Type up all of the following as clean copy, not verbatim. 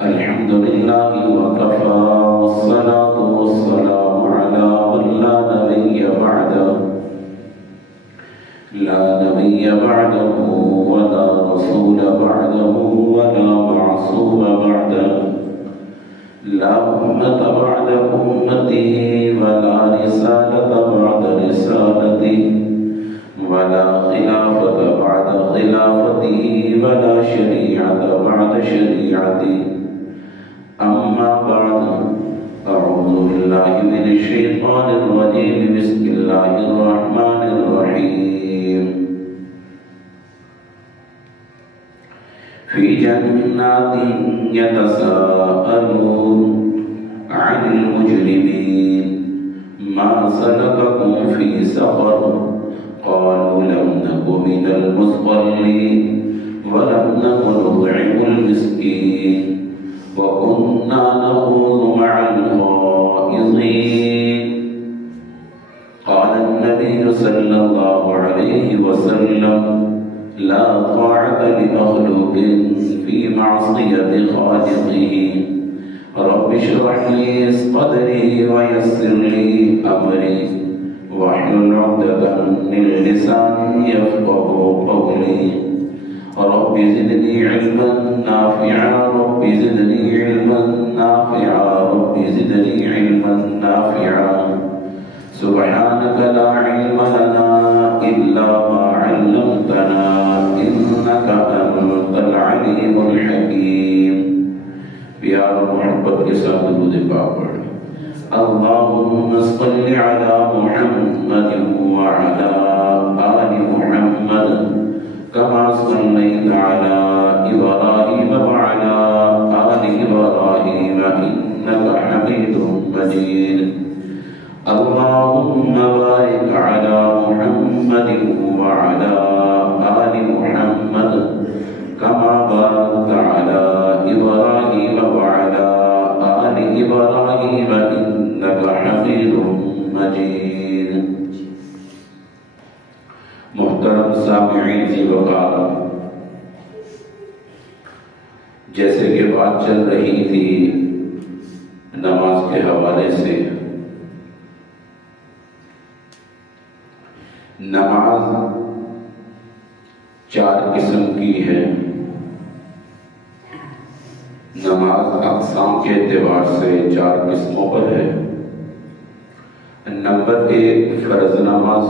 الحمد لله وكفى والصلاة والسلام على من لا نبي بعده ولا رسول بعده ولا معصوم بعده لا أمة بعد أمته ولا رسالة بعد رسالته ولا خلافة بعد خلافته ولا شريعة بعد شريعته أما بعد أعوذ بالله من الشيطان الرجيم بسم الله الرحمن الرحيم في جنات يتساءلون عن المجرمين ما سلككم في سقر قالوا لم نك من المصلين ولم نك نطعم المسكين وكنا نخوض مع الخائضين قال النبي صلى الله عليه وسلم لا طاعة لمخلوق في معصية خالقه رب اشرح لي صدري ويسر لي أمري واحلل عقدة من لساني يفقهوا قولي رب زدني علما نافعا رب زدني علما نافعا رب زدني علما نافعا سبحانك لا علم لنا إلا ما علمتنا إنك أنت العليم الحكيم پیار و محبت کے ساتھ درود پاک پڑھیں اللهم صل على محمد وعلى آل محمد كما صليت على إبراهيم وعلى آل إبراهيم إنك حميد مجيد اللهم بارك على محمد وعلى آل محمد كما باركت على إبراهيم وعلى آل إبراهيم إنك حميد مجيد محترم سامعین ذی وقار، جیسے کہ بات چل رہی تھی نماز کے حوالے سے، نماز 4 قسم کی ہے۔ نماز اقسام کے اعتبار سے 4 قسموں پر ہے۔ نمبر 1 فرض نماز،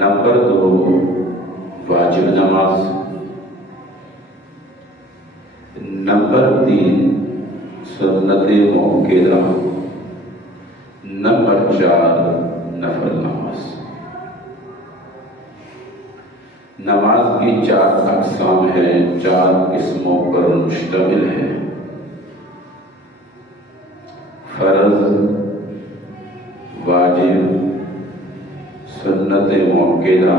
نمبر 2 واجب نماز، نمبر 3 سنت مؤکدہ، نمبر 4 نفل نماز۔ نماز کی 4 اقسام ہیں، 4 قسموں پر مشتمل ہے۔ فرض، واجب، سنت مؤکدہ،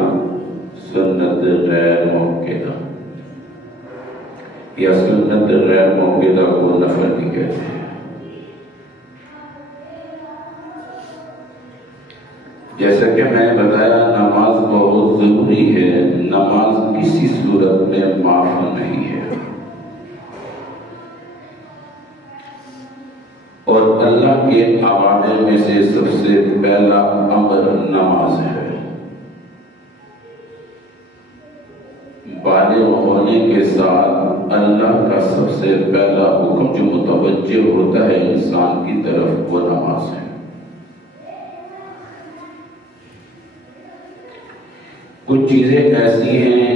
سنت غیر مؤکدہ، یا سنت غیر مؤکدہ کو نفل بھی کہتے ہیں۔ جیسا کہ میں بتایا نماز بہت ضروری ہے، نماز کسی صورت میں معاف نہیں ہے، اور اللہ کے اوامر میں سے سب سے پہلا امر نماز ہے۔ بالغ ہونے کے ساتھ اللہ کا سب سے پہلا حکم جو متوجہ ہوتا ہے انسان کی طرف وہ نماز ہے۔ کچھ چیزیں ایسی ہیں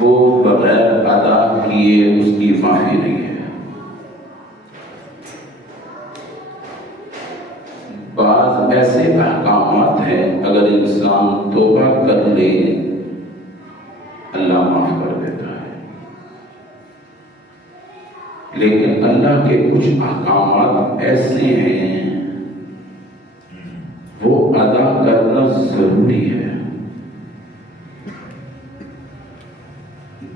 وہ بغیر ادا کیے اس کی معافی نہیں ہے۔ بعض ایسے احکامات ہیں اگر انسان توبہ کر لے اللہ معاف کر دیتا ہے، لیکن اللہ کے کچھ احکامات ایسے ہیں وہ ادا کرنا ضروری ہے۔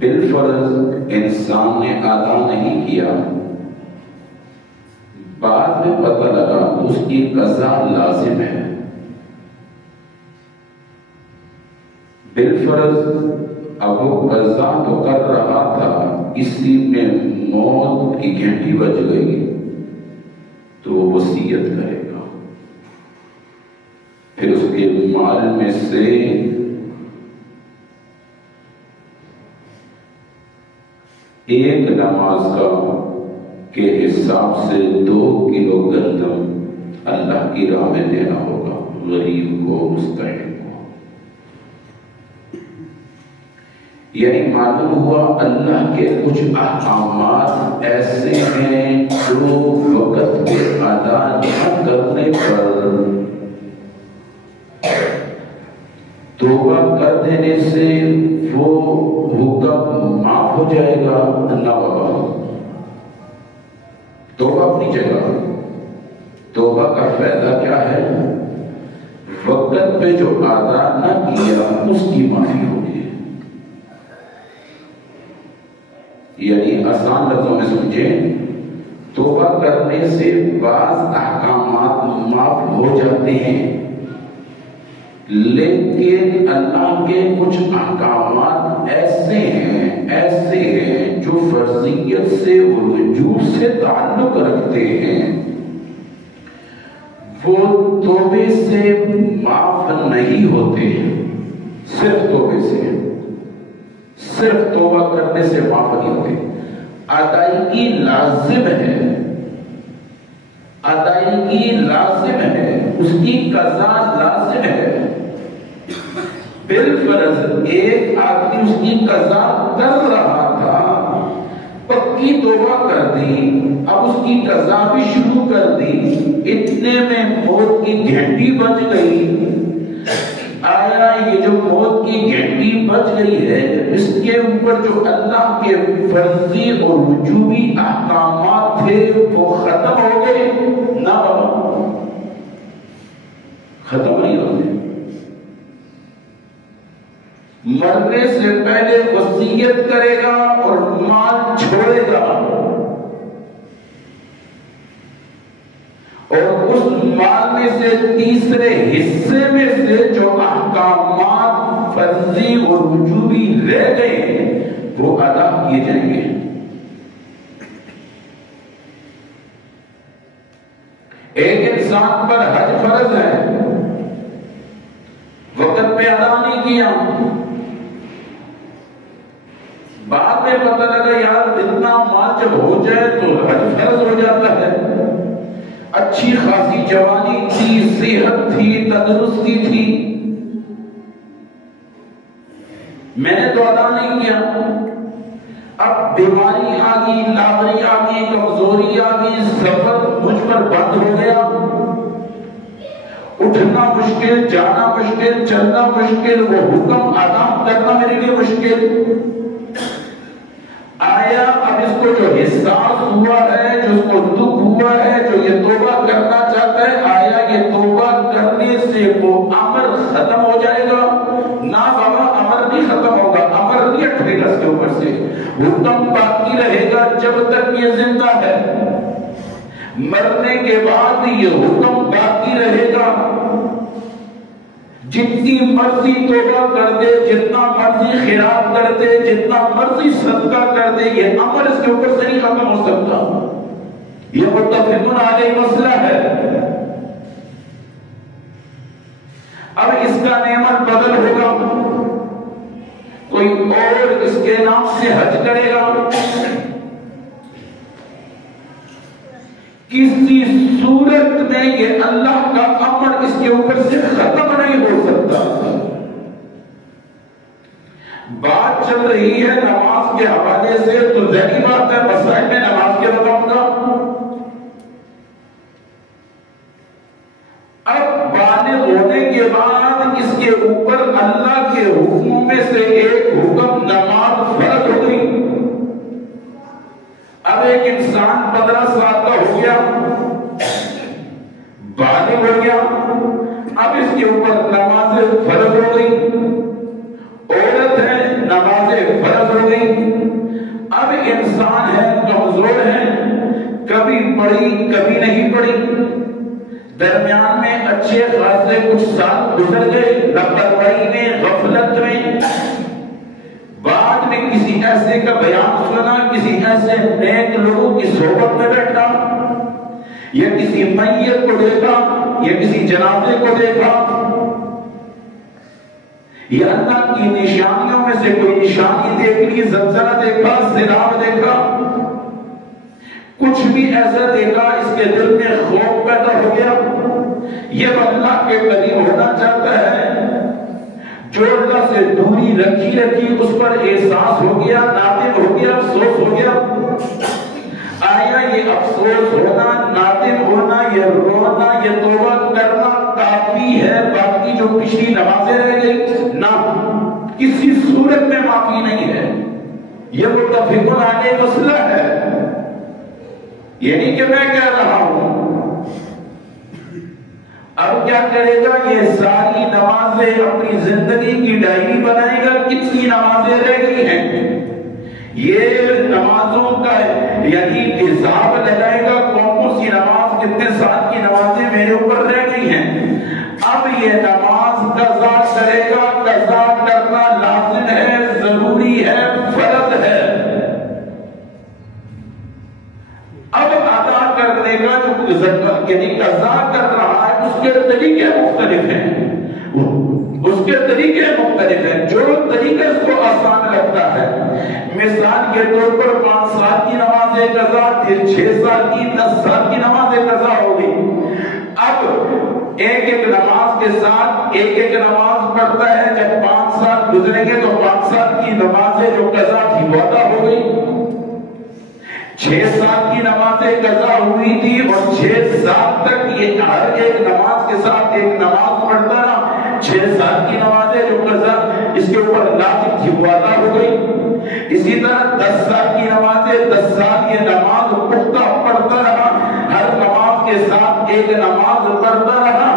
بالفرض انسان نے ادا نہیں کیا، بعد میں پتہ لگا اس کی قضا لازم ہے، بالفرض اب وہ قضا تو کر رہا تھا، اسی میں موت کی گھنٹی بج گئی تو وہ وصیت کرے گا، پھر اس کے مال میں سے ایک نماز کا کے حساب سے 2 کلو گندم اللہ کی راہ میں دینا ہوگا، غریب کو، مستحق کو۔ یعنی معلوم ہوا اللہ کے کچھ احکامات ایسے ہیں جو وقت کے ادا نہ کرنے پر توبہ کر دینے سے وہ حکم معاف ہو جائے گا، نہ بابا توبہ اپنی جگہ۔ توبہ کا فائدہ کیا ہے؟ وقت پہ جو ادا نہ کیا اس کی معافی ہوگی۔ یعنی آسان لفظوں میں سمجھیں، توبہ کرنے سے بعض احکامات معاف ہو جاتے ہیں، لیکن اللہ کے کچھ احکامات ایسے ہیں جو فرضیت سے وجوب سے تعلق رکھتے ہیں، وہ توبے سے معاف نہیں ہوتے، صرف توبے سے، صرف توبہ کرنے سے معاف نہیں ہوتے۔ ادائیگی لازم ہے، ادائیگی لازم ہے، اس کی قضا لازم ہے۔ بالفرض ایک آدمی اس کی قضا کر رہا تھا، پکی توبہ کر دی، اب اس کی قضا بھی شروع کر دی، اتنے میں موت کی گھنٹی بج گئی۔ آیا یہ جو موت کی گھنٹی بج گئی ہے، اس کے اوپر جو اللہ کے فرضی اور وجوبی احکامات تھے وہ ختم ہو گئے؟ نہ بابا، ختم نہیں ہوتے۔ مرنے سے پہلے وصیت کرے گا اور مال چھوڑے گا، اور اس مال میں سے تیسرے حصے میں سے جو احکامات فرضی اور وجوبی رہ گئے وہ ادا کیے جائیں گے۔ ایک انسان پر حج فرض ہے، وقت پہ ادا نہیں کیا، بعد میں پتہ لگا یار اتنا مال جب ہو جائے تو حج فرض ہو جاتا ہے، اچھی خاصی جوانی تھی، صحت تھی، تندرستی تھی، میں نے تو ادا نہیں کیا، اب بیماری آ گئی، لاغری آ گئی، کمزوری آ گئی، سفر مجھ پر بند ہو گیا، اٹھنا مشکل، جانا مشکل، چلنا مشکل، وہ حکم ادا کرنا میرے لیے مشکل۔ آیا اب اس کو جو احساس ہوا ہے، جو اس کو دکھ ہوا ہے، جو یہ توبہ کرنا چاہتا ہے، آیا یہ توبہ کرنے سے وہ امر ختم ہو جائے گا؟ نہ بابا، امر نہیں ختم ہوگا، امر نہیں اٹھے گا، اس کے اوپر سے حکم باقی رہے گا جب تک یہ زندہ ہے، مرنے کے بعد یہ حکم باقی رہے گا۔ جتنی مرضی توبہ کر دے، جتنا مرضی خیرات کر دے، جتنا مرضی صدقہ کر دے، یہ امر اس کے اوپر سے نہیں ختم ہو سکتا۔ یہ متفقون علیہ مسئلہ ہے۔ اب اس کا نعمت بدل ہوگا، کوئی اور اس کے نام سے حج کرے گا، کسی صورت میں یہ اللہ کا امر اس کے اوپر سے ختم نہیں ہو سکتا۔ بات چل رہی ہے نماز کے حوالے سے، تو ظاہری بات ہے مسائل میں نماز کے بتاؤں گا۔ اب بالغ ہونے کے بعد اس کے اوپر اللہ کے حکموں میں سے ایک حکم نماز فرض ہو گئی۔ اب ایک انسان 15 سال کا ہو گیا، بالغ ہو گیا، اب اس کے اوپر نماز فرض ہو گئی، عورت ہے نماز فرض ہو گئی۔ اب انسان ہے، کمزور ہے، کبھی پڑھی کبھی نہیں پڑھی، درمیان میں اچھے خاصے کچھ سال گزر گئے، لاپرواہی میں، غفلت میں، ایسے کا بیان سنا، کسی ایسے نیک لوگوں کی صحبت میں بیٹھا، یا کسی میت کو دیکھا، یا کسی جنازے کو دیکھا، یا اللہ کی نشانیوں میں سے کوئی نشانی دیکھ لی، زلزلہ دیکھا، سیلاب دیکھا، کچھ بھی ایسا دیکھا، اس کے دل میں خوف پیدا ہو گیا، یہ اللہ کے قریب ہونا چاہتا ہے، جو اللہ سے دوری رکھی اس پر احساس ہو گیا، نادم ہو گیا، افسوس ہو گیا۔ آیا یہ افسوس ہونا، نادم ہونا، یہ رونا، یہ توبہ کرنا کافی ہے؟ باقی جو پچھلی نمازیں رہ گئی نہ، کسی صورت میں معافی نہیں ہے۔ یہ متفقون علیہ مسئلہ ہے، یہ نہیں کہ میں کہہ رہا ہوں۔ اب کیا کرے گا؟ یہ ساری نمازیں اپنی زندگی کی ڈائری بنائے گا، کتنی نمازیں رہ گئی ہیں، یہ نمازوں کا یعنی حساب لگائے گا، کون سی نماز، کتنے سال کی نمازیں میرے اوپر رہ گئی ہیں۔ اب یہ نماز قضا کرے گا، قضا کرنا لازم ہے، ضروری ہے، فرض ہے۔ اب ادا کرنے کا جو یعنی قضا کر رہا ہے، اس کے طریقے مختلف ہیں، اس کے طریقے مختلف ہیں، جو طریقے اس کو آسان لگتا ہے۔ مثال کے طور پر 5 سال کی نماز قضا، پھر 6 سال کی، 10 سال کی نماز قضا ہوگی۔ اب ایک نماز کے ساتھ ایک نماز پڑھتا ہے، جب 5 سال گزریں گے تو 5 سال کی نمازیں جو قضا تھی وہ ادا ہو گئی۔ 6 سال کی نمازیں قضا ہوئی تھی اور 6 سال تک یہ ہر ایک نماز کے ساتھ ایک نماز پڑھتا رہا۔ 6 سال کی نمازیں جو قضا اس کے اوپر لازم تھی وہ ادا ہو گئی۔ اسی طرح 10 سال کی نمازیں 10 سال یہ نماز پختہ پڑھتا رہا، ہر نماز کے ساتھ ایک نماز پڑھتا رہا،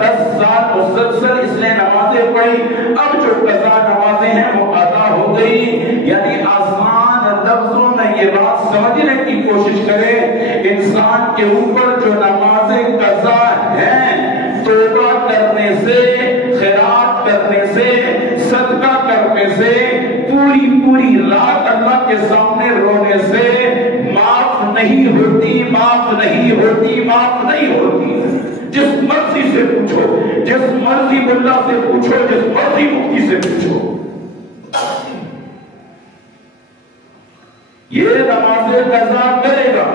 10 سال مسلسل اس نے نمازیں پڑھی۔ اب جو قضا نمازیں ہیں وہ ادا ہو گئی۔ یعنی آسان لفظوں میں یہ بات سمجھنے کی کوشش کرے، انسان کے اوپر جو نمازیں قضا ہیں، توبہ کرنے سے، خیرات کرنے سے، صدقہ کرنے سے، پوری رات اللہ کے سامنے رونے سے معاف نہیں ہوتی، معاف نہیں ہوتی، معاف نہیں ہوتی۔ جس مرضی سے پوچھو، جس مرضی ملا سے پوچھو، جس مرضی مفتی سے پوچھو، یہ نمازیں قضا کرے گا۔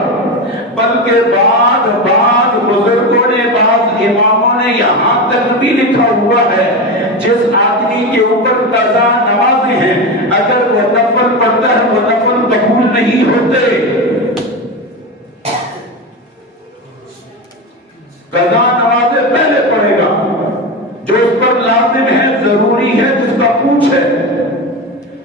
بلکہ بعض بزرگوں نے، بعض اماموں نے یہاں تک بھی لکھا ہوا ہے، جس آدمی کے اوپر قضا نمازیں ہیں، اگر وہ نفل پڑھتا ہے وہ نفل قبول نہیں ہوتے۔ قضا نمازیں پہلے پڑھے گا، جو اس پر لازم ہے، ضروری ہے، جس کا پوچھ ہے۔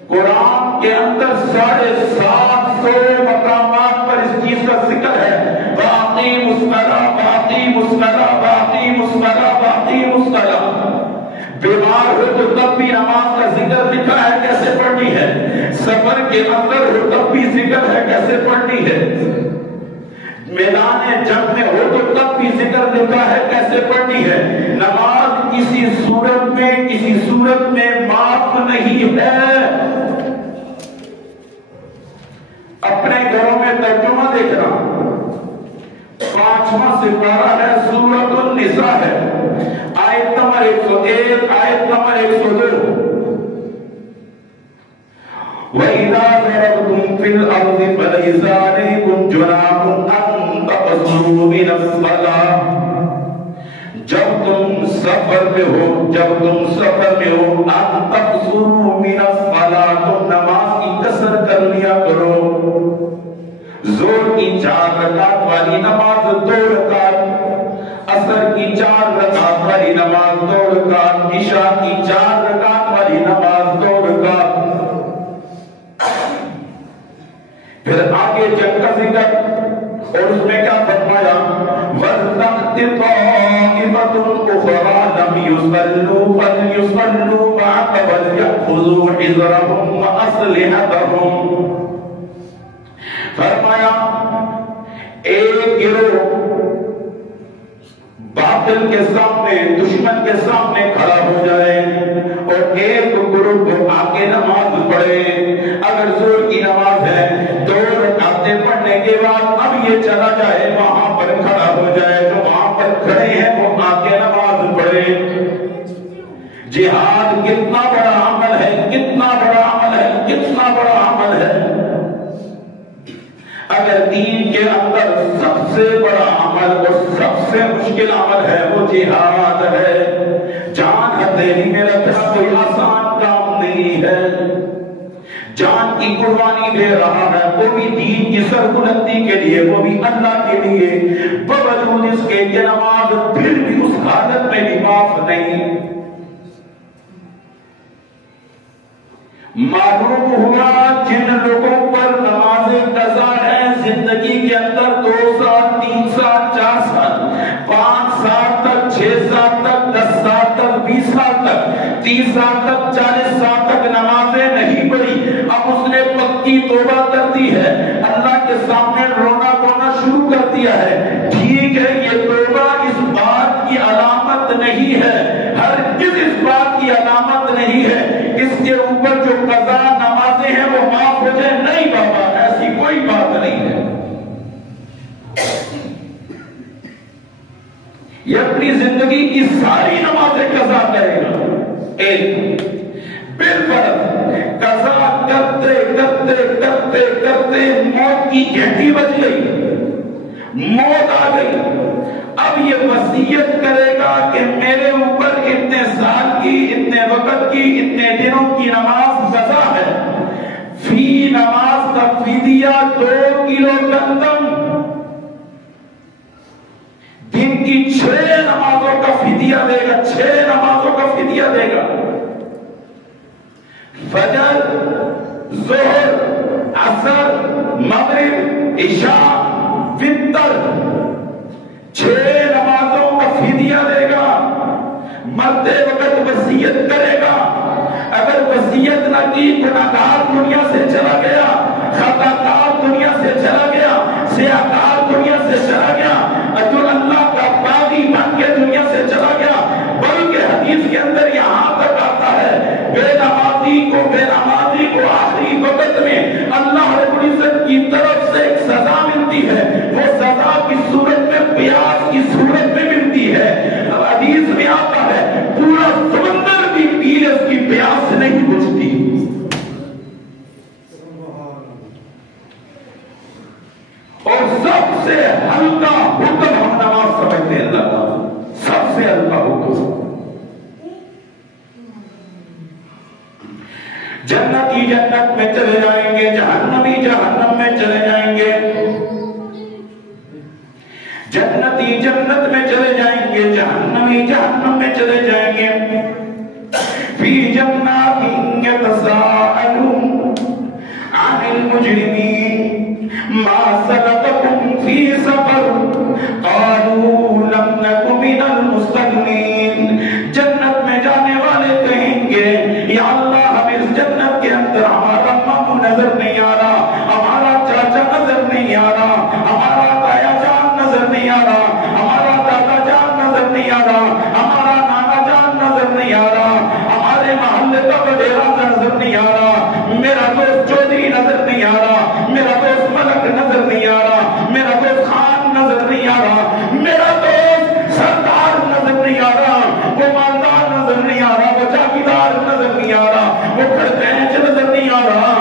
قرآن کے اندر 750 مقامات پر اس چیز کا ذکر ہے، باقی مسئلہ، باقی مسئلہ، باقی مسئلہ، باقی مسئلہ۔ بیمار ہو تو تب بھی نماز کا ذکر لکھا ہے، کیسے پڑھنی ہے۔ سفر کے اندر ہو تب بھی ذکر ہے، کیسے پڑھنی ہے۔ میدان جنگ میں ہو تو تب بھی ذکر لکھا ہے، کیسے پڑھنی ہے۔ نماز کسی صورت میں معاف نہیں ہے۔ اپنے گھروں میں ترجمہ دیکھنا، 5واں سپارہ ہے، سورۃ النساء ہے، آیت نمبر 101، آیت نمبر 102۔ وَإِذَا ضَرَبْتُمْ فِي الْأَرْضِ فَلَيْسَ عَلَيْكُمْ جُنَاحٌ أَن تَقْصُرُوا مِنَ الصَّلَاةِ۔ جب تم سفر میں ہو، أَن تَقْصُرُوا مِنَ الصَّلَاةِ، تم نماز کی قصر کر لیا کرو۔ زور کی 4 رکعت والی نماز 2 رکعت، عصر کی 4 رکعت والی نماز 2 رکعت، عشاء کی 4 رکعت والی نماز 2 رکعت۔ پھر آگے جنگ کا ذکر، اور اس میں کیا فرمایا، وَلْتَأْتِ طَائِفَةٌ أُخْرَىٰ لَمْ يُصَلُّوا فَلْيُصَلُّوا مَعَكَ وَلْيَأْخُذُوا حِذْرَهُمْ وَأَسْلِحَتَهُمْ۔ فرمایا ایک گروہ باطل کے سامنے، دشمن کے سامنے کھڑا ہو جائے اور ایک گروہ آگے نماز پڑھے۔ اگر زور کے چلا جائے وہاں پر کھڑا ہو جائے، جو وہاں پر کھڑے ہیں وہ آ کے نماز پڑھے۔ جہاد کتنا بڑا عمل ہے، کتنا بڑا عمل ہے، کتنا بڑا عمل ہے۔ اگر دین کے اندر سب سے بڑا عمل اور سب سے مشکل عمل ہے وہ جہاد ہے۔ جان ہتھیلی میں رکھنا کوئی آسان کام نہیں ہے، جان کی قربانی دے رہا ہے، وہ بھی دین کی سربلندی کے لیے، وہ بھی اللہ کے لیے، باوجود اس کے کہ نماز پھر بھی اس حالت میں بھی معاف نہیں۔ معلوم ہوا جن لوگوں پر نماز قضا ہے زندگی کے اندر 2 سال 3 سال 4 سال 5 سال تک 6 سال تک 10 سال تک 20 سال تک 30 سال تک 40 سال تک نمازیں نہیں پڑھی، اب اس نے پکی توبہ کر دی ہے، اللہ کے سامنے رونا دھونا شروع کر دیا ہے۔ ٹھیک ہے، یہ توبہ اس بات کی علامت نہیں ہے، ہرگز اس بات کی علامت نہیں ہے اس کے اوپر جو قضا نمازیں ہیں وہ معاف ہو جائے، نہیں بابا، ایسی کوئی بات نہیں ہے۔ یہ اپنی زندگی کی ساری نمازیں قضا کرے گا۔ ایک بالفرض قضا کرتے کرتے کرتے کرتے موت کی گھنٹی بج گئی، موت آ گئی، اب یہ وصیت کرے گا کہ میرے اوپر اتنے سال کی، اتنے وقت کی، اتنے دنوں کی نماز قضا ہے، فی نماز کا فدیہ 2 کلو گندم، دن کی 6 نمازوں کا فدیہ دے گا، 6 نمازوں کا فدیہ دے گا، فجر، ظہر، عصر، مغرب، عشاء، وتر، 6 نمازوں کا فدیہ دے گا، مرتے وقت وصیت کرے گا، اگر وصیت نہ کی گناہگار دنیا سے چلا گیا، خطا کار دنیا سے چلا گیا، سیاہکار دنیا سے چلا گیا، جو اللہ کا باغی بن کے دنیا سے چلا گیا، بلکہ حدیث کے اندر یہاں تک آتا ہے بے نمازی کو آخری وقت میں اللہ رب العزت کی طرف سے ایک سزا ملتی ہے، وہ سزا کی صورت میں پیاس کی صورت میں ملتی ہے۔ حدیث میں آتا ہے پورا سمندر بھی پی لے اس کی پیاس نہیں بجھتی۔ اور سب سے ہلکا حکم ہم نماز سمجھتے ہیں اللہ کا، سب سے ہلکا حکم۔ جنتی جنت میں چلے جائیں گے، جہنمی جہنم میں چلے جائیں گے، جنتی جنت میں چلے جائیں گے، جہنمی جہنم میں چلے جائیں گے۔ فی جنات یتساءلون عن المجرمین ما سلککم فی سقر قالوا لم نک من المصلین۔ جنت میں جانے والے کہیں گے یا اللہ ہمیں اس جنت کے اندر ہمارا ماموں نظر نہیں آ رہا، ہمارا چاچا نظر نہیں آ رہا، ہمارا تایا جان نظر نہیں آ رہا، ہمارا دادا جان نظر نہیں آ رہا، ہمارا نانا جان نظر نہیں آ رہا، ہمارے محلے کا وڈیرا نظر نہیں آ رہا، میرا دوست چودھری نظر نہیں آ رہا، میرا دوست ملک نظر نہیں آ رہا، میرا دوست خان نظر نہیں آ رہا، میرا دوست سردار نظر نہیں آ رہا، وہ مالدار نظر نہیں آ رہا، وہ جاگیردار نظر نہیں آ رہا، وہ خرچینچ نظر نہیں آ رہا،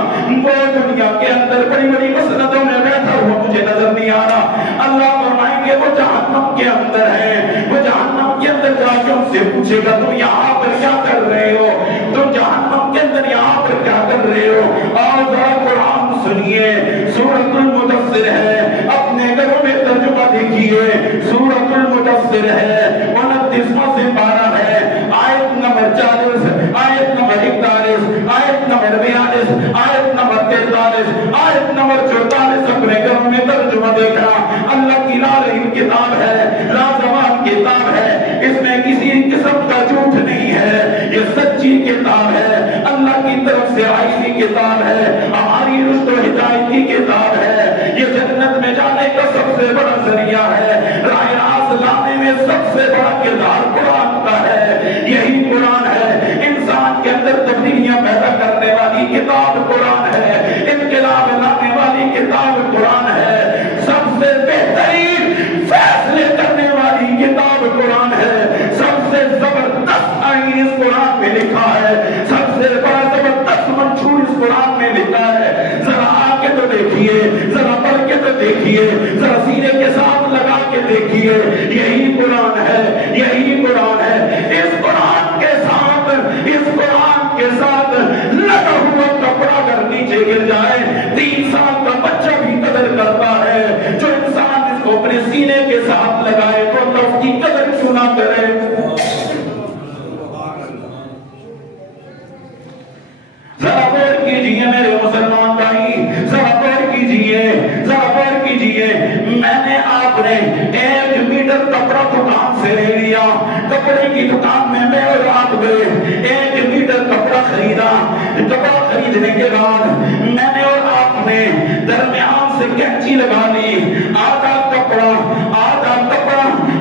وہ دنیا کے اندر بڑی بڑی مسندوں میں بیٹھا ہوا مجھے نظر نہیں آ رہا۔ اللہ فرمائیں گے وہ جہنم کے اندر ہے، وہ جہنم کے اندر جا کے ان سے پوچھے گا تم یہاں پر کیا کر رہے ہو، تم جہنم کے اندر یہاں پر کیا کر رہے ہو۔ اور ذرا قرآن سنیے، سورۃ المدثر ہے، اپنے گھروں میں ترجمہ دیکھیے، سورۃ المدثر ہے، 29واں سپارہ ہے، آیت نمبر 40، آیت نمبر 41، آیت نمبر 42، آیت نمبر 43، آیت نمبر 44، اپنے گھروں میں ترجمہ دیکھنا۔ اللہ کی لازم کتاب ہے، لازوال کتاب ہے، اس میں کسی قسم کا جھوٹ نہیں ہے، یہ سچی کتاب ہے، اللہ کی طرف سے آئی ہوئی کتاب ہے، ہماری رشد و ہدایت کی کتاب ہے، یہ جنت میں جانے کا سب سے بڑا ذریعہ ہے، راہ راست لانے میں سب سے بڑا کردار قرآن کا ہے، یہی قرآن ہے، انسان کے اندر تبدیلیاں پیدا کرنے والی کتاب قرآن ہے، انقلاب لانے والی کتاب قرآن ہے، سب سے لکھا ہے، سب سے بڑا زبردست منشور اس قرآن میں لکھا ہے، ذرا آ کے تو دیکھیے، ذرا پڑھ کے تو دیکھیے، ذرا سینے کے ساتھ لگا کے دیکھیے، یہی قرآن ہے، یہی قرآن ہے۔ اس قرآن کے ساتھ، اس قرآن کے ساتھ لگا ہوا کپڑا اگر نیچے گر جائے 3 سال کا بچہ بھی قدر کرتا ہے۔ جو انسان اس کو اپنے سینے کے ساتھ لگائے تو اللہ اس کی قدر کیوں نہ کرے؟ ذرا غور کیجئے میرے مسلمان بھائی، ذرا غور کیجئے، ذرا غور کیجئے۔ میں نے آپ نے 1 میٹر کپڑا دکان سے لے لیا، کپڑے کی دکان میں اور آپ گئے، 1 میٹر کپڑا خریدا، کپڑا خریدنے کے بعد میں نے اور آپ نے درمیان سے کینچی لگا لی، آدھا کپڑا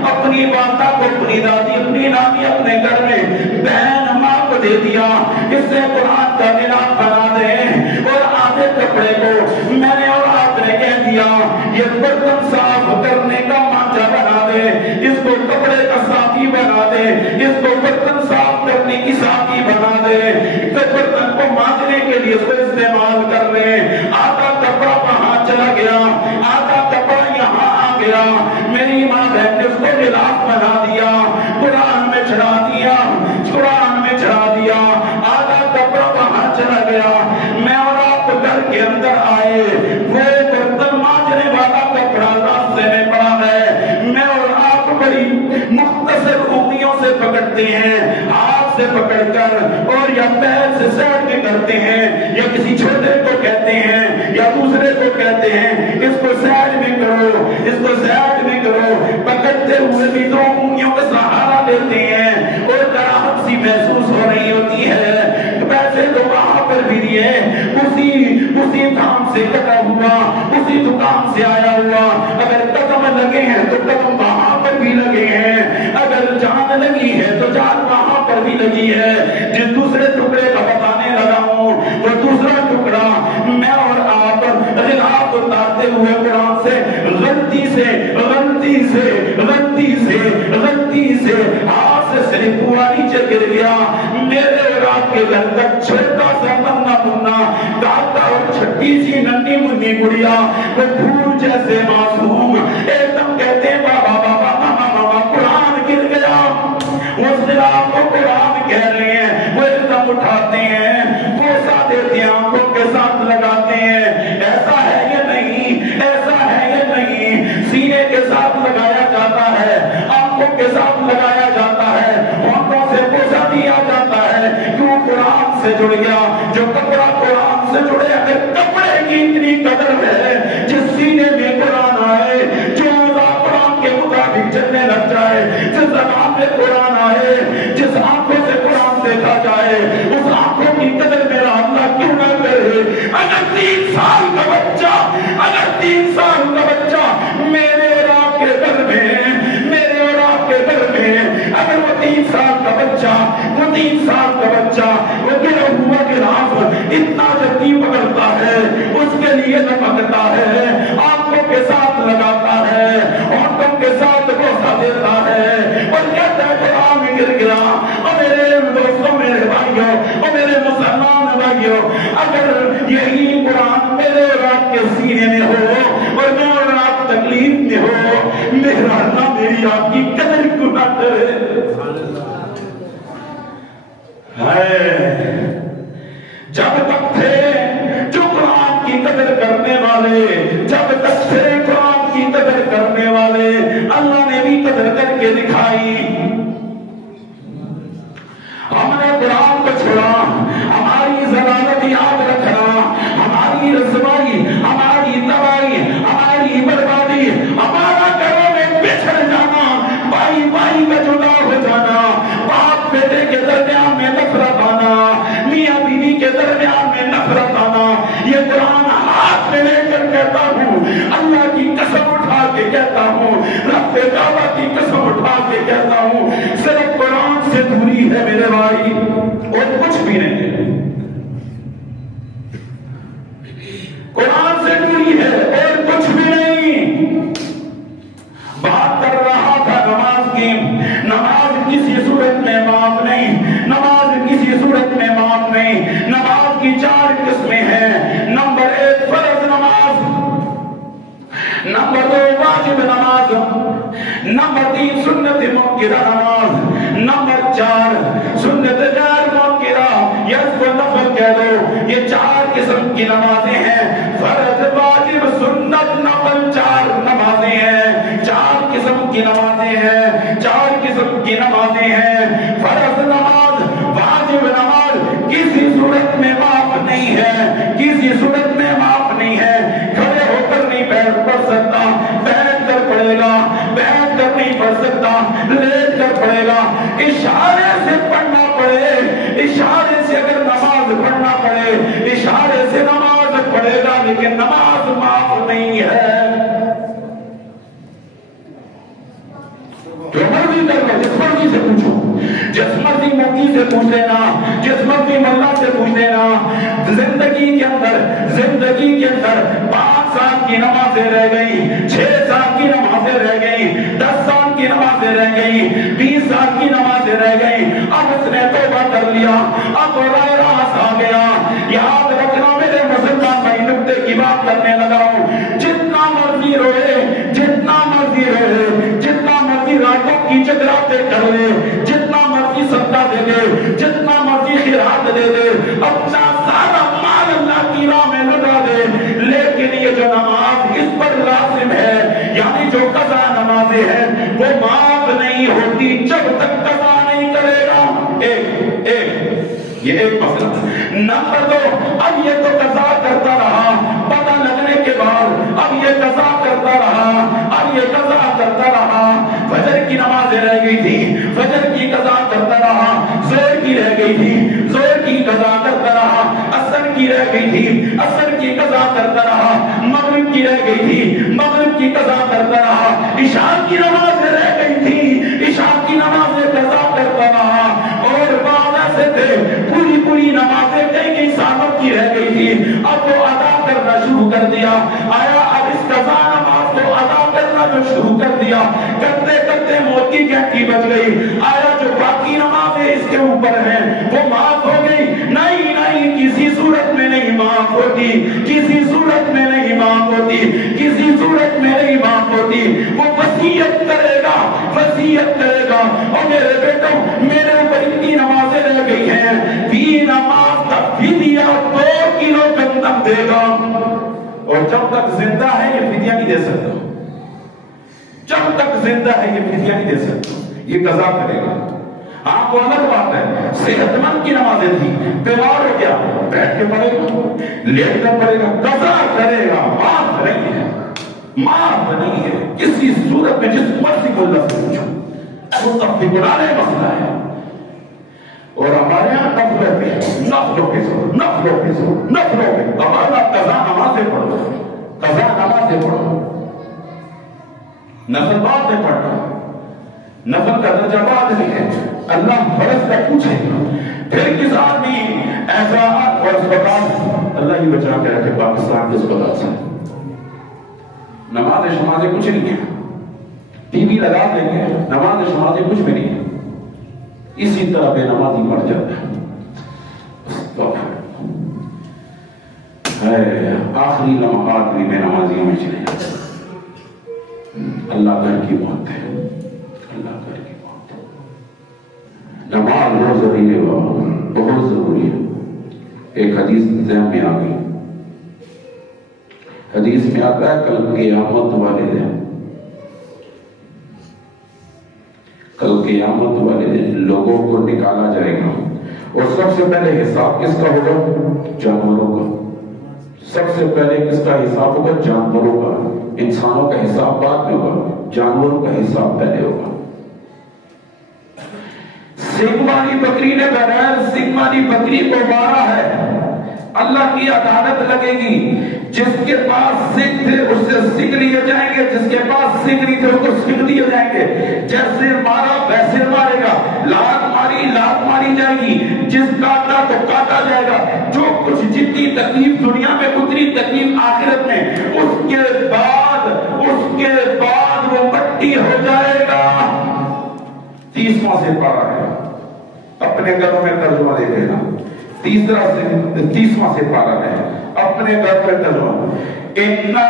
اپنی ماتا کو، اپنی دادی، اپنی نانی، اپنے گھر میں بہن ماں کو دے دیا، اس سے قرآن کا نظام بنا دیں، اور آدھے کپڑے کو میں نے اور آپ نے کہہ دیا یہ برتن صاف کرنے کا مانجا بنا دے، اس کو کپڑے کا ساتھی بنا دے، اس کو برتن صاف کرنے کی ساتھی بنا دے، برتن کو مانجنے کے لیے اس کو استعمال کر لیں۔ آدھا کپڑا وہاں چلا گیا، آدھا کپڑا یہاں آ گیا، میری ماں بہن نے اس کو غلاف بنا دیا، قرآن میں چڑھا دیا، قرآن میں چڑھا دیا، آدھا کپڑا وہاں چلا گیا۔ میں اور آپ گھر کے اندر آئے، وہ برتن مانجنے والا کپڑا راستے میں پڑا ہے، میں اور آپ بڑی مختصر انگلیوں سے پکڑتے ہیں، ہاتھ سے پکڑ کر، اور یا پیر سے سائڈ میں کرتے ہیں، یا کسی چھوٹے کو کہتے ہیں یا دوسرے کو کہتے ہیں اس کو سائڈ میں کرو، اس کو سائڈ میں کرو، پکڑتے ہوئے بھی 2 انگلیوں کا سہارا دیتے ہیں، اور کراہت سی محسوس ہو رہی ہوتی ہے، پیسے تو وہاں پر بھی دیے، اسی دھام سے کٹا ہوا، اسی دکان سے آیا ہوا، اگر قدم لگے ہیں تو قدم وہاں پر بھی لگے ہیں، اگر جان لگی ہے تو جان وہاں پر بھی لگی ہے۔ جس دوسرے ٹکڑے کا بتانے لگا ہوں وہ دوسرا ٹکڑا میں اور آپ غلاف اتارتے ہوئے قرآن سے غلطی سے ہاتھ سے صرف ہوا نیچے گر گیا، میرے اور آپ کے گھر تک چھوٹا سا ننا منا دادا اور چھٹی سی ننی منی گڑیا، وہ پھول جیسے معصوم ایک دم کہتے ہیں بابا بابا ماما ماما قرآن گر گیا، اس غلاف کو قرآن کہہ رہے ہیں، وہ ایک دم اٹھاتے ہیں، بوسا دیتے ہیں، آنکھوں کے ساتھ لگاتے ہیں، ایسا ہے یہ نہیں، ایسا ہے یہ نہیں، سینے کے ساتھ لگایا جاتا ہے، آنکھوں کے ساتھ لگایا جاتا ہے، ہونٹوں سے بوسا دیا جاتا ہے، کیوں قرآن سے جڑ گیا۔ جو کپڑا قرآن سے جڑے، اگر کپڑے کی اتنی قدر ہے جس سینے میں قرآن آئے، جو قرآن کے مطابق چلنے لگ جائے، جس زبان میں قرآن آئے، جس آنکھوں سے قرآن دیکھا جائے، اس آنکھوں کی قدر میرا اللہ کیوں نہ کرے۔ اگر 3 سال کا بچہ، اگر 3 سال کا بچہ میرے اور آپ کے گھر میں، میرے اور آپ کے گھر میں، اگر وہ 3 سال کا بچہ، وہ 3 سال کا بچہ وہ گرا ہوا غلاف اتنا جلدی پکڑتا ہے، اس کے لیے لپکتا ہے، آنکھوں کے ساتھ لگاتا ہے، ہونٹوں کے ساتھ بوسا دیتا ہے، اور کہتا ہے قرآن گر گیا۔ اور میرے دوستوں، میرے بھائیوں اور میرے مسلمان بھائیوں، اگر یہی قرآن میرے اور آپ کے سینے میں ہو اور میں اور آپ تکلیف میں ہو، میرا اللہ میری آپ کی قدر کیوں نہ کرے۔ جب تک تھے جو قرآن کی قدر کرنے والے، جب تک تھے قرآن کی قدر کرنے والے، اللہ نے بھی قدر کر کے دکھائی۔ ہم نے قرآن کو چھوڑا، ہماری ضلالت یاد رکھنا، ہماری رسوائی، ہماری تباہی، ہماری بربادی، ہمارا گھروں میں بچھڑ جانا، بھائی بھائی کا جدا ہو جانا، باپ بیٹے کے درمیان میں نفرت آنا، میاں بیوی کے درمیان میں نفرت آنا، یہ قرآن ہاتھ میں لے کر کہتا ہوں، اللہ کی قسم اٹھا کے کہتا ہوں، رب کعبہ کی قسم اٹھا کے کہتا ہوں، صرف قرآن سے دوری ہے میرے بھائی، اور کچھ بھی نہیں ہے۔ قرآن سے دوری ہے اور کچھ بھی نہیں۔ بات کر رہا تھا نماز کی، نماز کسی صورت میں معاف نہیں، نماز کسی صورت میں نماز کی 4 قسمیں ہیں. نمبر 1 فرض نماز، نمبر 2 واجب نماز، نمبر 3 سنت مؤکدہ نماز، نمبر 4 سنت غیر مؤکدہ یا نفل کہہ دو. یہ 4 قسم کی نمازیں ہیں. فرض واجب سنت نفل 4 نمازیں ہیں. 4 قسم کی نمازیں ہیں. 4 قسم کی نمازیں ہیں. فرض نماز واجب نماز کسی صورت میں معاف نہیں ہے، کسی صورت میں معاف نہیں ہے. کھڑے ہو کر نہیں پڑھ سکتا، بیٹھ کر پڑھے گا، بیٹھ کر نہیں پڑھ سکتا، لیٹ کر پڑھے گا. اشارے سے پڑھنا پڑے، اشارے سے اگر نماز پڑھنا پڑے اشارے سے نماز پڑھے گا، لیکن نماز معاف نہیں ہے. جو مرضی کر لو، جس مرضی سے پوچھو، جس مرضی مفتی سے پوچھ لینا، جس مرضی ملا سے پوچھ لینا. زندگی کے اندر 5 سال کی نمازیں رہ گئی، 6 سال کی نمازیں رہ گئی، 10 سال کی نمازیں رہ گئی، 20 سال کی نمازیں رہ گئی. اب اس نے توبہ کر لیا، اب راس آ گیا. یاد رکھنا میرے مسلمان بھائی، نقطے کی بات کرنے لگا ہوں. جتنا مرضی روئے، جتنا مرضی روئے، جتنا مرضی راتوں کی جگراتیں کر لے، جتنا مرضی صدقہ دے دے، جتنا مرضی خیرات دے دے، اپنا سارا مال اللہ کی راہ میں لٹا دے، لیکن یہ جو نماز اس پر لازم ہے، یعنی جو قضا نمازیں ہیں، وہ معاف نہیں ہوتی جب تک قضا نہیں کرے گا. یہ ایک مسئلہ. نمبر 2 اب یہ تو قضا کرتا رہا، پتہ لگنے کے بعد اب یہ قضا کرتا رہا، اب یہ قضا کرتا رہا. فجر کی نمازیں رہ گئی تھی، فجر کی قضا کرتا رہا. زور کی رہ گئی تھی، زور کی قضا کرتا رہا. عصر کی رہ گئی تھی، عصر کی قضا کرتا رہا. مغرب کی رہ گئی تھی، مغرب کی قضا کرتا رہا. عشاء کی نمازیں رہ گئی تھی، عشاء کی نمازیں قضا کرتا رہا. اور بعد ایسے تھے پوری نمازیں کئی سالوں کی رہ گئی تھی، اب وہ ادا کرنا شروع کر دیا. آیا اب اس قضا نماز کو ادا کرنا جو شروع کر دیا، کرتے کرتے موت کی گھنٹی بج گئی. آیا جو باقی نمازیں اس کے اوپر ہیں وہ معاف ہو گئی؟ نہیں نہیں، کسی صورت میں نہیں معاف ہوتی، کسی صورت میں نہیں معاف ہوتی، کسی صورت میں نہیں معاف ہوتی. وہ وصیت کرے گا، وصیت کرے گا، اور میرے بیٹوں میرے اوپر اتنی نمازیں رہ گئی ہیں، بھی نماز کا فدیہ 2 کلو گندم دے گا. اور جب تک زندہ ہے یہ فدیہ نہیں دے سکتا، جب تک زندہ ہے یہ فدیہ نہیں دے سکتا، یہ قضا کرے گا. ہاں وہ الگ بات ہے، صحت مند کی نمازیں تھی، بیمار ہو گیا، بیٹھ کے پڑھے گا، لیٹ کر پڑھے گا، قضا کرے گا. معاف نہیں ہے، معاف نہیں ہے کسی صورت میں. جس مرضی کو اللہ سے پوچھو، متفقان مسئلہ ہے. اور ہمارے یہاں نفلوں پہ ہمارا قضا نمازیں پڑھو، قضا نمازیں پڑھو. نفل بعد میں پڑھنا، نفل کا درجہ بعد نہیں ہے. اللہ فرض کا پوچھے گا. پھر کس آدمی ایسا اور اسپتال، اللہ ہی بچا کے رکھے پاکستان کے اسپتال سے، نماز شمازیں کچھ نہیں ہے، ٹی وی لگا دیں گے، نماز شمازیں کچھ بھی نہیں ہے. اسی طرح بے نمازی مر جاتا ہے. آخری لمحات بھی بے نمازیوں میں چلے جاتے ہیں. اللہ گھر کی موت ہے، اللہ گھر کی موت ہے. نماز بہت ضروری ہے بابا، بہت ضروری ہے. ایک حدیث ذہن میں آ گئی. حدیث میں آتا ہے کل قیامت والے دن، کل قیامت والے دن لوگوں کو نکالا جائے گا، اور سب سے پہلے حساب کس کا ہوگا؟ جانوروں کا. سب سے پہلے کس کا حساب ہوگا؟ جانوروں کا. انسانوں کا حساب بعد میں ہوگا، جانوروں کا حساب پہلے ہوگا. سنگ والی بکری نے بغیر سنگ والی بکری کو مارا ہے، اللہ کی عدالت لگے گی. جس کے پاس سنگ تھے اس سے سنگ لیے جائیں گے، جس کے پاس سنگ نہیں تھے اس کو سنگ دیے جائیں گے. جیسے مارا ویسے مارے گا، لات ماری لات ماری جائے گی، جس کاٹا تو کاٹا جائے گا. جو کچھ جتنی تکلیف دنیا میں اتنی تکلیف آخرت میں. اس کے بعد وہ مٹی ہو جائے گا. 30واں سے پڑھا ہے، اپنے گھروں میں ترجمہ دے دینا. 30واں سے پارا ہے، اپنے گھر پہ ترجمہ اِنَّا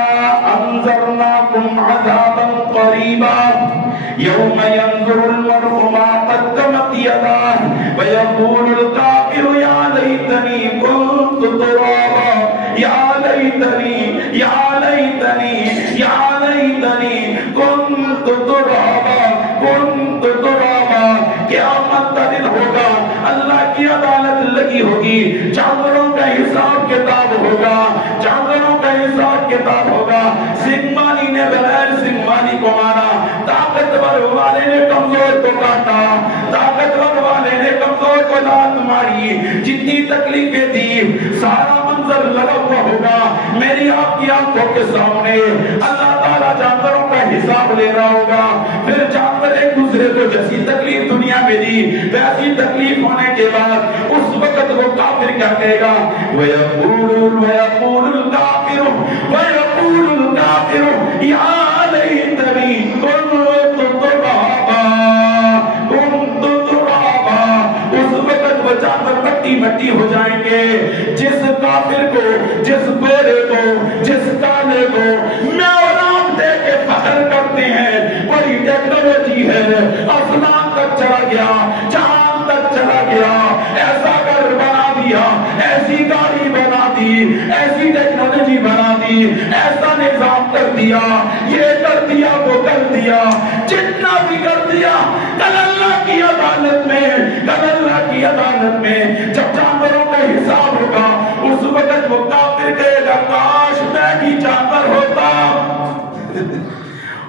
أَنذَرْنَاكُمْ عَذَابًا قَرِيبًا يَوْمَ يَنظُرُ الْمَرْءُ مَا قَدَّمَتْ يَدَاهُ وَيَقُولُ الْكَافِرُ يَا لَيْتَنِي كُنتُ تُرَابًا يَا لَيْتَنِي يَا لَيْتَنِي يَا لَيْتَنِي كُنتُ تُرَابًا كُنتُ تُرَابًا۔ قیامت کا دن ہوگا، اللہ کی عدالت لگی ہوگی، جانوروں کا حساب کتاب ہوگا، جانوروں کا حساب کتاب ہوگا۔ سنگمانی نے بغیر سنگمانی کو مارا، طاقتور والے نے کمزور کو کاٹا، طاقتور والے نے کمزور کو لات ماری، جتنی تکلیفیں دی، سارا منظر لگا ہوا ہوگا میری آپ کی آنکھوں کے سامنے۔ اللہ تعالیٰ جانوروں کا حساب لے رہا ہوگا، پھر جانور ایک دوسرے کو جیسی تکلیف دنیا میں دی ویسی تکلیف ہونے کے بعد اس وقت وہ کافر کیا کہے گا؟ وَيَقُولُ الْكَافِرُ يَا لَيْتَنِي كُنتُ تُرَابًا كُنتُ تُرَابًا۔ اس وقت وہ جانور مٹی ہو جائیں گے، جس کافر کو، جس گورے کو، جس کالے کو میں اور آپ دے کے فخر کرتے ہیں بڑی ٹیکنالوجی ہے، آسمان تک چلا گیا، چاند تک چلا گیا، ایسا گھر بنا دیا، ایسی گاڑی بنا دی، ایسی ٹیکنالوجی بنا دی، ایسا نظام کر دیا، یہ کر دیا، وہ کر دیا، جتنا بھی کر دیا، کل اللہ کی عدالت میں، کل اللہ کی عدالت میں جب جانوروں کا حساب ہوگا اس وقت وہ کافر کہے گا کاش میں بھی جانور ہوتا۔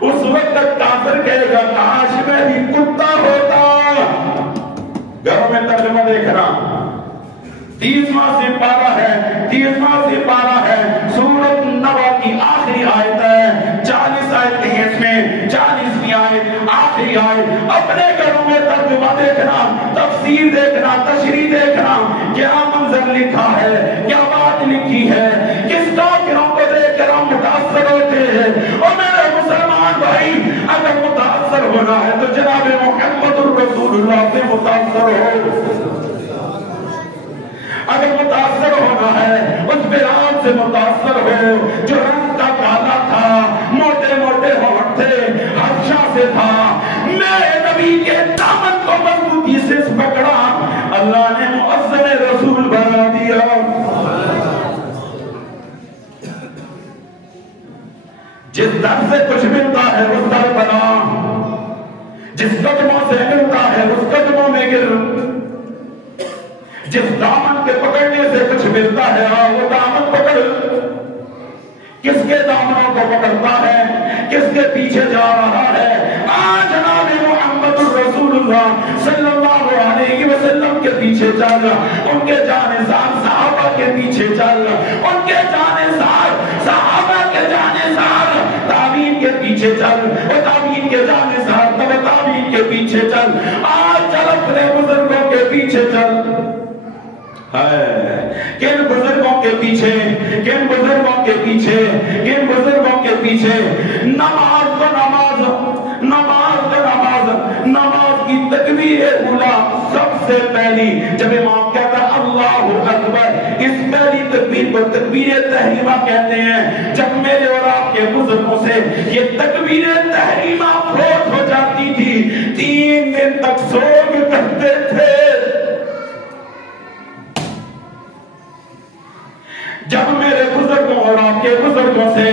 اس وقت کافر کہے گا کاش میں بھی کتا ہوتا۔ گھروں میں ترجمہ دیکھنا، 30واں سے پارا ہے، 30واں سے پارا ہے، سورۃ النبأ کی آخری آیت ہے، 40 آیت نہیں اس میں، 40ویں آیت آخری آیت۔ اپنے گھروں میں ترجمہ دیکھنا، تفسیر دیکھنا، تشریح دیکھنا، کیا منظر لکھا ہے، کیا بات لکھی ہے، کس کافروں کو دیکھ کر ہم متاثر ہوتے ہیں۔ اور میرے مسلمان بھائی اگر متاثر ہونا ہے تو جناب محمد الرسول اللہ سے متاثر ہو، اگر متاثر ہونا ہے اس پیغام سے متاثر ہو جو رنگ کا کالا تھا، موٹے موٹے ہونٹ تھے، حبشہ سے تھا، میرے نبی کے دامن کو مضبوطی سے پکڑا، اللہ نے مؤذن رسول بنا دیا۔ جس در سے کچھ ملتا ہے اس در بنا، جس قدموں سے ملتا ہے اس قدموں میں گر، جس دامن کے پکڑنے سے کچھ ملتا ہے وہ دامن پکڑ۔ کس کے دامنوں کو پکڑتا ہے، کس کے پیچھے جا رہا ہے؟ آج جناب محمد الرسول اللہ صلی اللہ علیہ وسلم کے پیچھے چل، ان کے جانثار صحابہ کے پیچھے چل، ان کے جانثار صحابہ کے جانثار تابعین کے پیچھے چل، اور تابعین کے جانثار تابعین کے پیچھے چل۔ آج چل اپنے بزرگوں کے پیچھے چل۔ کن بزرگوں کے پیچھے، کن بزرگوں کے پیچھے، کن بزرگوں کے پیچھے؟ نماز تو نماز، نماز تو نماز، نماز کی تکبیر اولا سب سے پہلی جب امام کہتا ہے اللہ اکبر، اس پہلی تکبیر کو تکبیر تحریمہ کہتے ہیں۔ جب میرے اور آپ کے بزرگوں سے یہ تکبیر تحریمہ فوت ہو جاتی تھی 3 دن تک سوگ کرتے تھے۔ جب میرے بزرگوں اور آپ کے بزرگوں سے،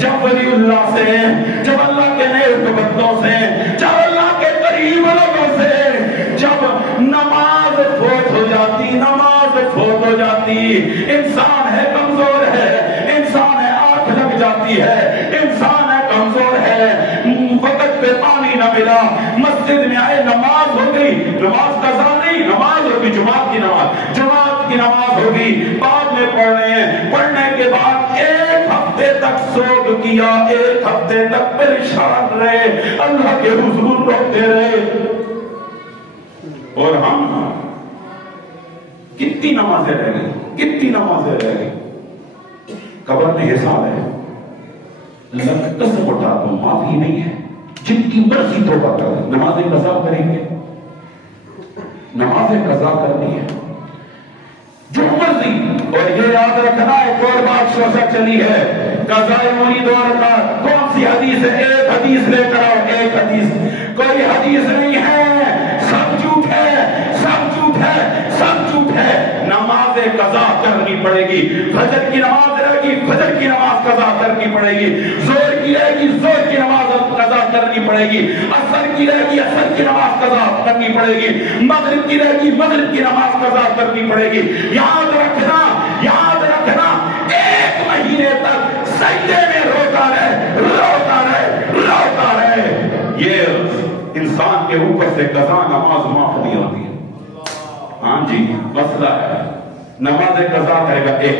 جب ولی اللہ سے، جب اللہ کے نیک بندوں سے، جب اللہ کے قریب لوگوں سے جب نماز فوت ہو جاتی، نماز فوت ہو جاتی، انسان ہے کمزور ہے، انسان ہے آنکھ لگ جاتی ہے، انسان ہے کمزور ہے، وقت پہ پانی نہ ملا، مسجد میں آئے نماز ہو گئی، نماز قضا نہیں، نماز ہوگی، جماعت کی نماز، جماعت کی نماز ہوگی، بعد میں پڑھ رہے ہیں، پڑھنے کے بعد 1 ہفتے تک سوگ کیا، 1 ہفتے تک پریشان رہے، اللہ کے حضور روتے رہے۔ اور ہم کتنی نمازیں رہ گئی، کتنی نمازیں رہ گئی، قبر میں حساب ہے، اللہ کی قسم اٹھاتا ہوں معافی نہیں ہے، جن کی مرضی توبہ کریں، نمازیں قضا کریں گے، نمازیں قضا کرنی ہے، جو کوشش چلی ہے قضائے موری دور کا کون سی حدیث ہے؟ ایک حدیث لے کر آؤ، ایک حدیث، کوئی حدیث نہیں ہے، سب جھوٹ ہے، سب جھوٹ ہے، سب جھوٹ ہے۔ نماز قضا کرنی پڑے گی، فجر کی نماز رہے گی، فجر کی نماز قضا کرنی پڑے گی، زور کی رہے گی، زور کی نماز قضا کرنی پڑے گی، عصر کی رہے گی، عصر کی نماز قضا کرنی پڑے گی، مغرب کی رہے گی، مغرب کی نماز قضا کرنی پڑے گی۔ یاد رکھنا، یاد رکھنا، ایک مہینے تک سجدے میں روتا رہے، روتا رہے، روتا رہے، یہ انسان کے اوپر سے قضا نماز معاف نہیں ہوتی ہے۔ ہاں جی، مسئلہ ہے، نماز قضا کرے گا۔ ایک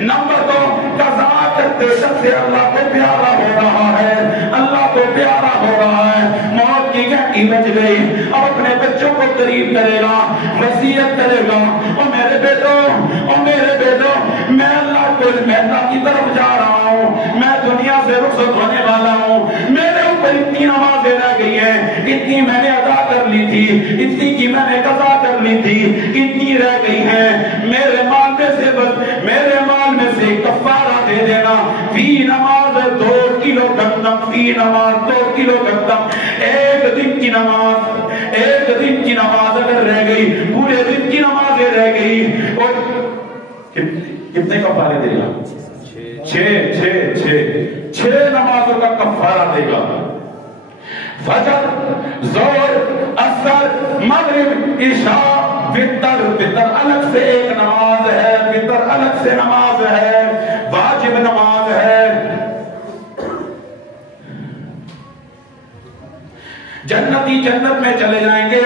نمبر دو، قضا کرتے سے اللہ کو پیارا ہو رہا ہے، اللہ کو پیارا ہو رہا ہے، موت کی گھنٹی بج گئی، اب اپنے بچوں کو قریب کرے گا، وصیت کرے گا، او میرے بیٹو، او میرے بیٹو، میں اللہ کو اللہ کی طرف جا رہا ہوں، میں دنیا سے رخصت ہونے والا ہوں، میرے اوپر اتنی نمازیں رہ گئی ہیں، اتنی میں نے ادا کر لی تھی، اتنی کی میں نے قضا کر لی تھی، اتنی رہ گئی ہیں، میرے مال میں سے بس میرے مال میں سے کفارہ دے دینا، فی نماز 2 کلو گندم، فی نماز 2 کلو گندم، ایک دن کی نماز، ایک دن کی نماز اگر رہ گئی، پورے دن کی نمازیں رہ گئی، اور کتنے کفارے دے گا؟ 6 نمازوں کا کفارہ دے گا۔ فجر، ظہر، عصر، مغرب، عشاء، وتر، وتر الگ سے ایک نماز ہے، وتر الگ سے نماز ہے، واجب نماز ہے۔ جنتی جنت میں چلے جائیں گے،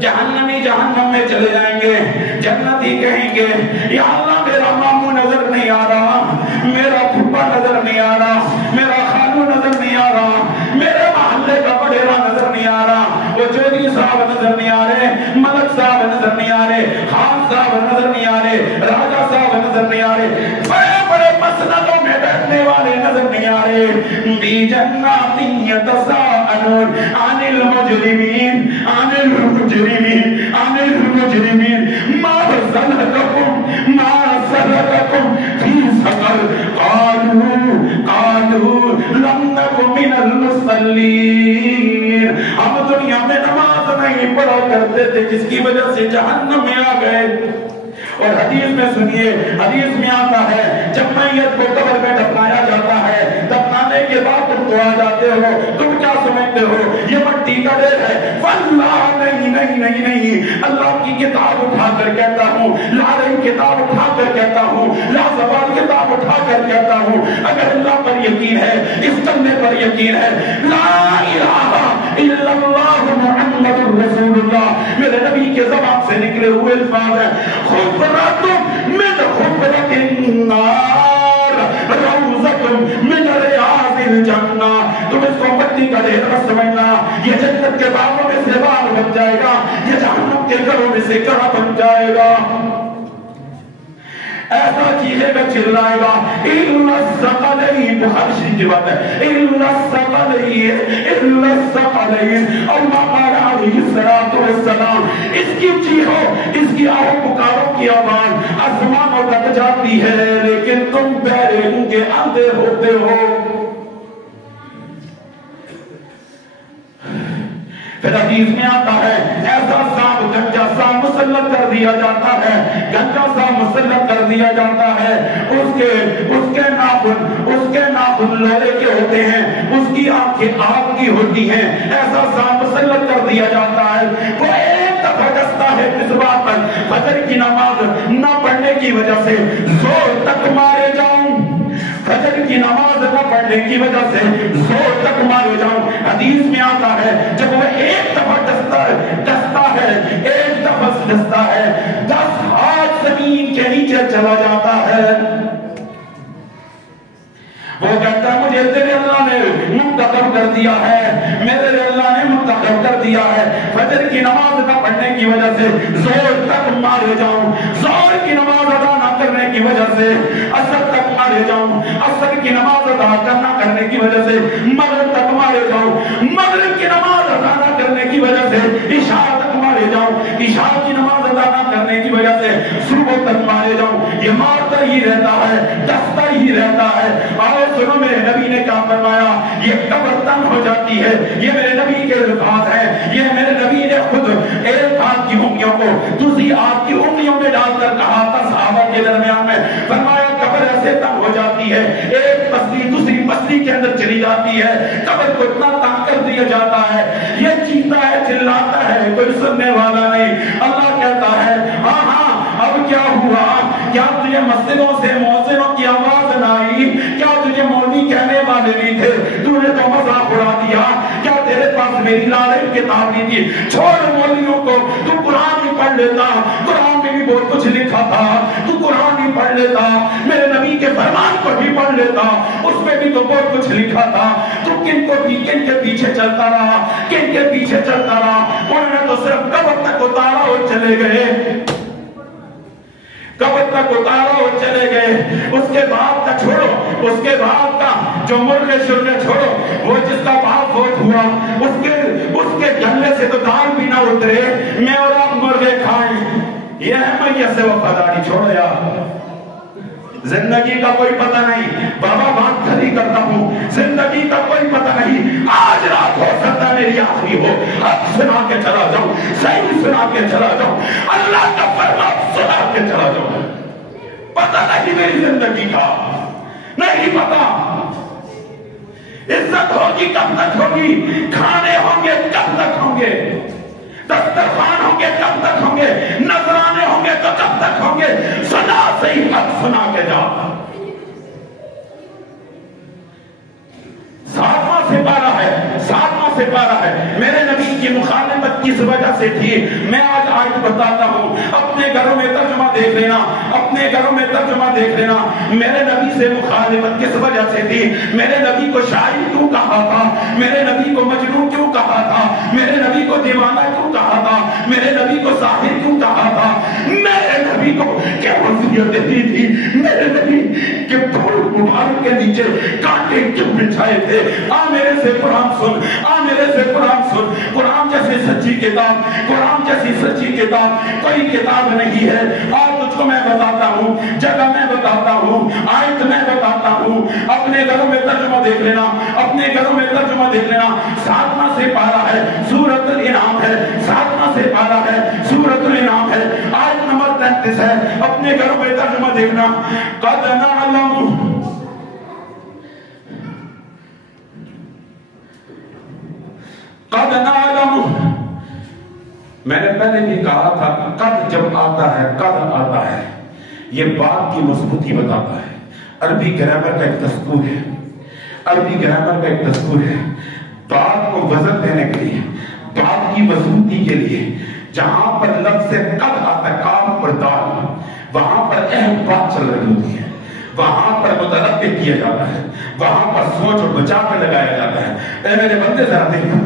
جہنمی جہنم میں چلے جائیں گے، جنتی کہیں گے یا اللہ میرا ماموں نظر نہیں آ رہا، میرا پھپھا نظر نہیں آ رہا، میرا خالو نظر نہیں آ رہا، میرے محلے کا بڑیرا نظر نہیں آ رہا، وہ چودھری صاحب نظر نہیں آ رہے، ملک صاحب نظر نہیں آ رہے، خان صاحب نظر نہیں آ رہے، راجہ صاحب نظر نہیں آ رہے، بڑے بڑے مسندوں میں بیٹھنے والے نظر نہیں آ رہے۔ فی جنات یتساءلون عن المجرمین، عن المجرمین، عن المجرمین، ما سلککم، ما سلککم فی سقر، قالوا لم نک من المصلین، ہم دنیا میں نماز نہیں پڑھا کرتے تھے جس کی وجہ سے جہنم میں آ گئے۔ اور حدیث میں سنیے، حدیث میں آتا ہے جب میت کو قبر میں دفنایا جاتا ہے، دفنانے کے بعد تم تو آ جاتے ہو، تم کیا سمجھتے ہو یہ مٹی کا ڈھیر ہے؟ واللہ نہیں نہیں نہیں نہیں، اللہ کی کتاب اٹھا کر کہتا ہوں، لا رہی کتاب اٹھا کر کہتا ہوں، لا زبان کتاب اٹھا کر کہتا ہوں، اگر اللہ پر یقین ہے، اس کندھے پر یقین ہے، لا الہ الا اللہ محمد رسول اللہ، میرے نبی کے زبان سے نکلے ہوئے الفاظ ہیں، خبرت من خبرت النار، روزت من ریاض الجنہ، تم اس کو مٹی کا ڈھیر مت سمجھنا، یہ جنت کے باغوں میں سے باغ بن جائے گا، یہ جہنم کے گھروں میں سے گھر بن جائے گا۔ ایسا چیزیں میں چلائے گا، اِلَّا الثَّقَلَيْنِ، بخاری شریف کی بات ہے، اِلَّا الثَّقَلَيْنِ، اِلَّا الثَّقَلَيْنِ، اور قال علیہ الصلوۃ والسلام، اس کی چیخوں، اس کی آہوں پکاروں کی آواز آسمانوں تک جاتی ہے، لیکن تم بہرے گونگے اندھے ہوتے ہو۔ پھر حدیث میں آتا ہے ایسا سانپ گنجا سا مسلط کر دیا جاتا ہے، گنجا سا مسلط کر دیا جاتا ہے، اس کے ناخن لوہے کے ہوتے ہیں، اس کی آنکھیں آگ کی ہوتی ہیں، ایسا سانپ مسلط کر دیا جاتا ہے، وہ ایک دفعہ ڈستا ہے کس بات پر؟ فجر کی نماز نہ پڑھنے کی وجہ سے زور تک مارے جاؤں، فجر کی نماز نہ پڑھنے کی وجہ سے زور تک مارے جاؤں۔ حدیث میں آتا ہے جب وہ ایک دفعہ ڈستا ہے، ایک دفعہ ڈستا ہے، 10 ہاتھ زمین کے نیچے چلا جاتا ہے۔ وہ کہتا ہے مجھے تیرے اللہ نے منتخب کر دیا ہے، میرے اللہ نے منتخب کر دیا ہے، فجر کی نماز نہ پڑھنے کی وجہ سے زور تک مارے جاؤں، زور کی نماز ادا نہ کرنے کی وجہ سے عصر تک مارے جاؤں، عصر کی نماز ادا نہ کرنے کی وجہ سے مغرب تک مارے جاؤں، مغرب کی نماز ادا نہ کرنے کی وجہ سے عشاء تک مارے جاؤں، عشاء کی نماز ادا نہ کرنے کی وجہ سے صبح تک مارے جاؤں۔ یہ مارتا ڈستا ہی رہتا ہے، ڈستا ہی رہتا ہے۔ آؤ سنو، میرے نبی نے کیا فرمایا، یہ قبر تنگ ہو جاتی ہے، یہ میرے نبی کے الفاظ ہیں، یہ میرے نبی نے خود ایک ہاتھ کی انگلیوں کو دوسری ہاتھ کی انگلیوں میں ڈال کر کہا تھا صحابہ کے درمیان میں، فرمایا قبر ایسے تنگ ہو جاتی ہے، ایک پسلی دوسری پسلی کے اندر چلی جاتی ہے، قبر کو اتنا تنگ کر دیا جاتا ہے، یہ چیختا ہے چلاتا ہے، کوئی سننے والا نہیں۔ اللہ کہتا ہے ہاں ہاں اب کیا ہوا، کیا تجھے مسجدوں سے مؤذنوں کی آواز نہ آئی، کیا تجھے مولوی کہنے والے نہیں تھے، تو نے تو مذاق اڑا دیا، کیا تیرے پاس میری لالم کتاب نہیں تھی، چھوڑ مولویوں کو، تو قرآن ہی پڑھ لیتا، قرآن میں بھی بہت کچھ لکھا تھا، تو قرآن ہی پڑھ لیتا، میرے نبی کے فرمان کو بھی پڑھ لیتا، اس میں بھی تو بہت کچھ لکھا تھا، تو کن کے پیچھے چلتا رہا، کن کے پیچھے چلتا رہا، انہوں نے تو صرف قبر تک اتارا اور چلے گئے، قبر تک اتارا اور چلے گئے، اس کے بعد کا چھوڑو، اس کے بعد کا جو مرغے شرغے چھوڑو، وہ جس کا باپ فوت ہوا اس کے گلے سے تو دال بھی نہ اترے، میں اور آپ مرغے کھائیں، یہ ہے میت سے وفاداری۔ چھوڑو یار، زندگی کا کوئی پتہ نہیں، بابا بات کھڑی کرتا ہوں، زندگی کا کوئی پتہ نہیں، آج رات ہو سکتا ہے میری آخری ہو، حق سنا کے چلا جاؤں، صحیح سنا کے چلا جاؤں، اللہ کا فرمان سنا کے چلا جاؤں، پتہ نہیں میری زندگی کا، نہیں پتہ، عزت ہوگی کب تک ہوگی، کھانے ہوں گے کب تک ہوں گے، دسترخوان ہوں گے کب تک ہوں گے، نذرانے ہوں گے تو کب تک ہوں گے، سنا صحیح حق سنا کے جا۔ 7واں سپارہ ہے، میرے نبی کی مخالفت کس وجہ سے تھی، میں آج آیت بتاتا ہوں، اپنے گھروں میں ترجمہ دیکھ لینا، اپنے گھروں میں ترجمہ دیکھ لینا، میرے نبی سے مخالفت کس وجہ سے تھی، میرے نبی کو شاعر کیوں کہا تھا، میرے نبی کو مجنون کیوں کہا تھا، میرے نبی کو دیوانہ کیوں کہا تھا، میرے نبی کو ساحر کیوں کہا تھا، میرے نبی کو کیا وصیت دی تھی، میرے نبی کے پھول مبارک کے نیچے کانٹے کیوں بچھائے تھے۔ آ میرے سے قرآن سن، آ میرے سے قرآن سن، قرآن جیسی سچی کتاب، قرآن جیسی سچی کتاب کوئی کتاب نہیں ہے۔ آج تجھ کو میں بتاتا ہوں، جگہ میں بتاتا ہوں، آیت میں بتاتا ہوں، اپنے گھروں میں ترجمہ دیکھ لینا، اپنے گھروں میں ترجمہ دیکھ لینا۔ 7واں سپارہ ہے، سورۃ الانعام ہے، 7واں سپارہ ہے، سورۃ الانعام ہے، آیت نمبر 33 ہے، اپنے گھروں میں ترجمہ دیکھنا۔ قد نعلم، قد نعلم، میں نے پہلے بھی کہا تھا قد جب آتا ہے، قد آتا ہے، یہ بات کی مضبوطی بتاتا ہے۔ عربی گرامر کا ایک دستور ہے، عربی گرامر کا ایک دستور ہے، بات کو وزن دینے کے لیے، بات کی مضبوطی کے لیے، جہاں پر لفظ سے قد آتا ہے، کام پر دال، وہاں پر اہم بات چل رہی ہوتی ہے، وہاں پر متنبع کیا جاتا ہے، وہاں پر سوچ اور بچا کر لگایا جاتا ہے۔ اے میرے بندے ذرا دیکھو،